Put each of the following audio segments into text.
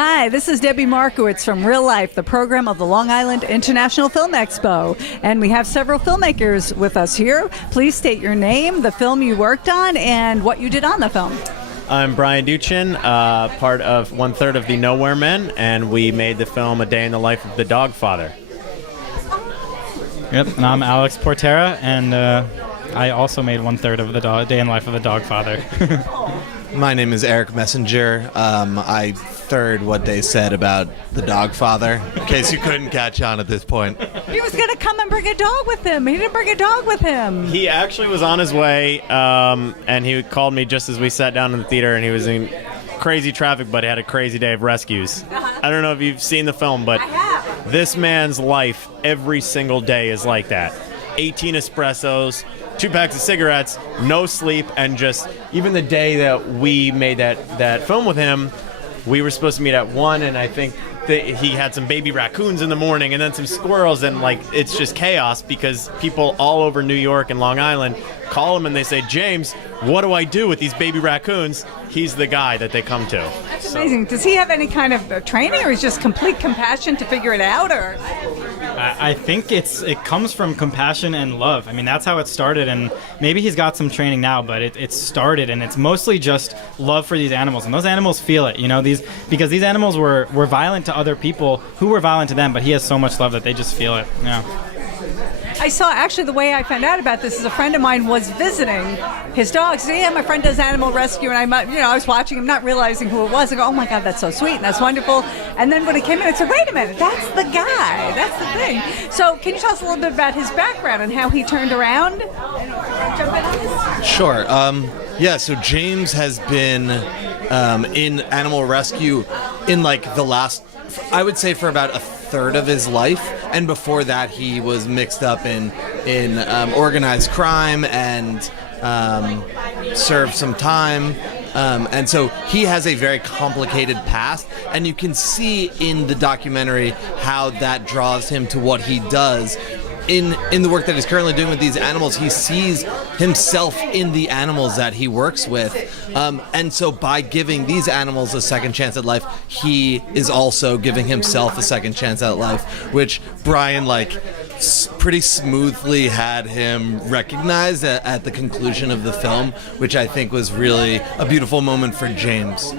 Hi, this is Debra Markowitz from Real Life, the program of the Long Island International Film Expo. And we have several filmmakers with us here. Please state your name, the film you worked on, and what you did on the film. I'm Brian Doochin, part of 1/3 of the Nowhere Men, and we made the film A Day in the Life of the Dogfather. Yep, and I'm Alex Portera, and I also made 1/3 of the Day in the Life of the Dogfather. My name is Eric Messenger. I third what they said about the Dogfather, in case you couldn't catch on at this point. He was going to come and bring a dog with him. He didn't bring a dog with him. He actually was on his way, and he called me just as we sat down in the theater, and he was in crazy traffic, but he had a crazy day of rescues. I don't know if you've seen the film, but this man's life every single day is like that. 18 espressos, 2 packs of cigarettes, no sleep, and just even the day that we made that film with him, we were supposed to meet at 1, and I think that he had some baby raccoons in the morning and then some squirrels, and like it's just chaos because people all over New York and Long Island call him and they say, James, what do I do with these baby raccoons? He's the guy that they come to. That's amazing. Does he have any kind of training, or is just complete compassion to figure it out? Or I think it comes from compassion and love. I mean, that's how it started, and maybe he's got some training now, but it started, and it's mostly just love for these animals, and those animals feel it, because these animals were violent to other people who were violent to them, but he has so much love that they just feel it. Yeah. I saw, actually, the way I found out about this is a friend of mine was visiting his dog. He said, yeah, my friend does animal rescue, and I was watching him, not realizing who it was. I go, oh my God, that's so sweet, and that's wonderful. And then when he came in, I said, wait a minute, that's the guy, that's the thing. So can you tell us a little bit about his background and how he turned around? Jump in on this? Sure. So James has been in animal rescue in like the last, I would say, for about a third of his life, and before that he was mixed up in organized crime and served some time, and so he has a very complicated past, and you can see in the documentary how that draws him to what he does. In the work that he's currently doing with these animals, he sees himself in the animals that he works with. And so by giving these animals a second chance at life, he is also giving himself a second chance at life, which Brian, pretty smoothly had him recognize at the conclusion of the film, which I think was really a beautiful moment for James.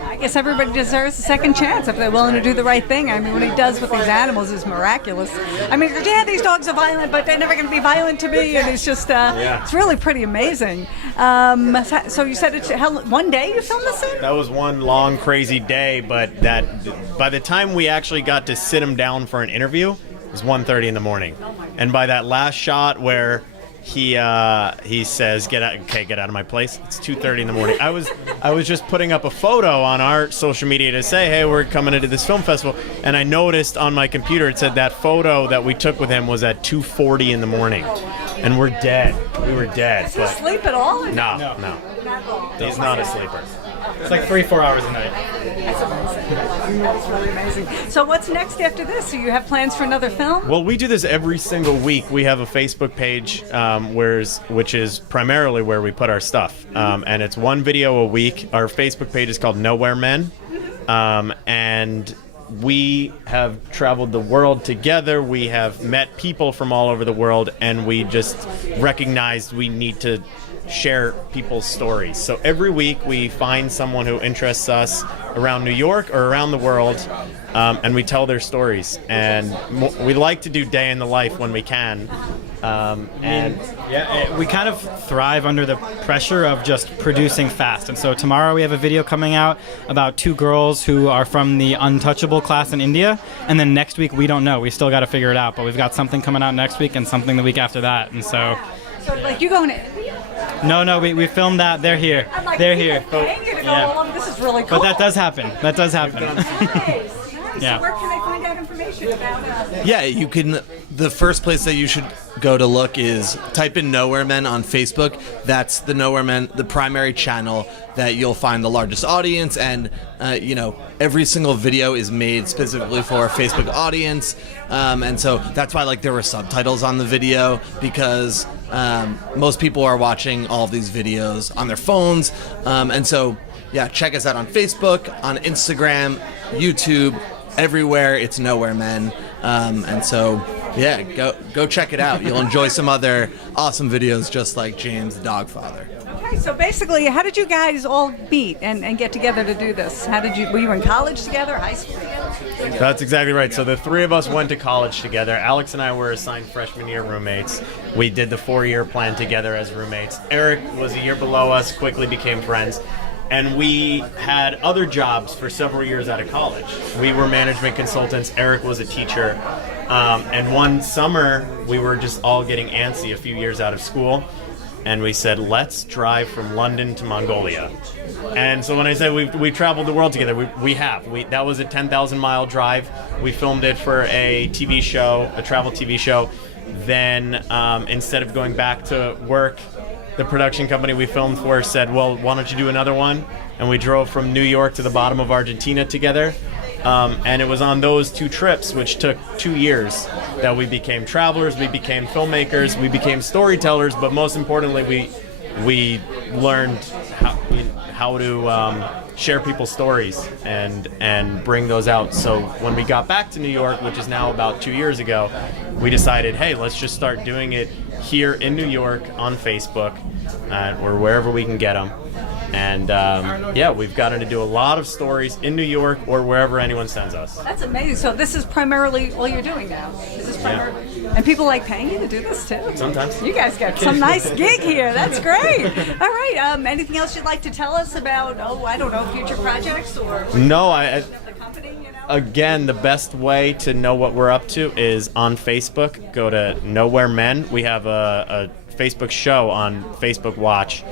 I guess everybody deserves a second chance if they're willing to do the right thing. I mean, what he does with these animals is miraculous. I mean, yeah, these dogs are violent, but they're never going to be violent to me, and it's just, it's really pretty amazing. So you said one day you filmed this in? That was one long, crazy day, but by the time we actually got to sit him down for an interview, it was 1:30 in the morning. And by that last shot where he says, get out of my place, it's 2:30 in the morning. I was just putting up a photo on our social media to say, hey, we're coming into this film festival, and I noticed on my computer it said that photo that we took with him was at 2:40 in the morning, and we're dead. We were dead. Does he sleep at all? No. He's not a sleeper. It's like 3-4 hours a night. That's amazing. That's really amazing. So what's next after this? Do you have plans for another film? Well, we do this every single week. We have a Facebook page, which is primarily where we put our stuff. And it's one video a week. Our Facebook page is called Nowhere Men. And we have traveled the world together. We have met people from all over the world, and we just recognized we need to share people's stories. So every week we find someone who interests us around New York or around the world, and we tell their stories. And we like to do day in the life when we can. We kind of thrive under the pressure of just producing fast. And so tomorrow we have a video coming out about 2 girls who are from the untouchable class in India. And then next week, we don't know. We still got to figure it out. But we've got something coming out next week and something the week after that. And so... like, you going to India? No, we filmed that. They're here. They're here. This is really cool. But that does happen. Nice. Yeah. So where can I find out information about Yeah, you can. The first place that you should go to look is type in Nowhere Men on Facebook. That's the Nowhere Men, the primary channel that you'll find the largest audience, and every single video is made specifically for a Facebook audience, and so that's why there were subtitles on the video, because most people are watching all of these videos on their phones, and so yeah, check us out on Facebook, on Instagram, YouTube, everywhere. It's Nowhere Men. And so, yeah, go check it out. You'll enjoy some other awesome videos just like James the Dogfather. Okay, so basically, how did you guys all meet and get together to do this? Were you in college together, high school together? That's exactly right. So the three of us went to college together. Alex and I were assigned freshman year roommates. We did the 4-year plan together as roommates. Eric was a year below us, quickly became friends. And we had other jobs for several years out of college. We were management consultants. Eric was a teacher. And one summer, we were just all getting antsy a few years out of school. And we said, let's drive from London to Mongolia. And so when I say we traveled the world together, we have. That was a 10,000-mile drive. We filmed it for a TV show, a travel TV show. Then instead of going back to work, the production company we filmed for said, well, why don't you do another one? And we drove from New York to the bottom of Argentina together. And it was on those 2 trips, which took 2 years, that we became travelers, we became filmmakers, we became storytellers, but most importantly, we learned how to share people's stories and bring those out. So when we got back to New York, which is now about 2 years ago, we decided, hey, let's just start doing it here in New York on Facebook or wherever we can get them. And yeah, we've gotten to do a lot of stories in New York or wherever anyone sends us. That's amazing. So this is primarily all you're doing now. This is primarily, and people like paying you to do this too. Sometimes. You guys got some nice gig here. That's great. All right. Anything else you'd like to tell us about? Oh, I don't know, future projects or no, the company. You know. Again, the best way to know what we're up to is on Facebook. Go to Nowhere Men. We have a Facebook show on Facebook Watch.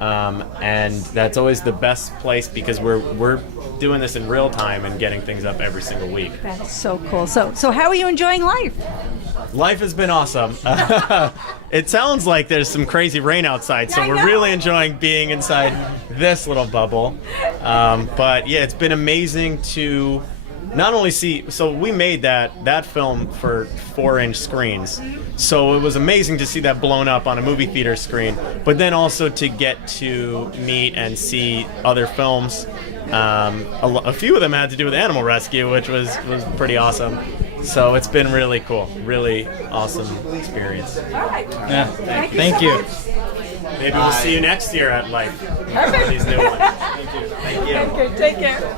And that's always the best place because we're doing this in real time and getting things up every single week. That's so cool. So how are you enjoying life? Life has been awesome. It sounds like there's some crazy rain outside, so we're really enjoying being inside this little bubble. But yeah, it's been amazing to not only see, so we made that film for 4-inch screens. So it was amazing to see that blown up on a movie theater screen, but then also to get to meet and see other films. A few of them had to do with animal rescue, which was pretty awesome. So it's been really cool, really awesome experience. All right. Yeah. Thank you. Maybe we'll see you next year at LIIFE. Perfect. These new ones. Thank you. Okay, take care.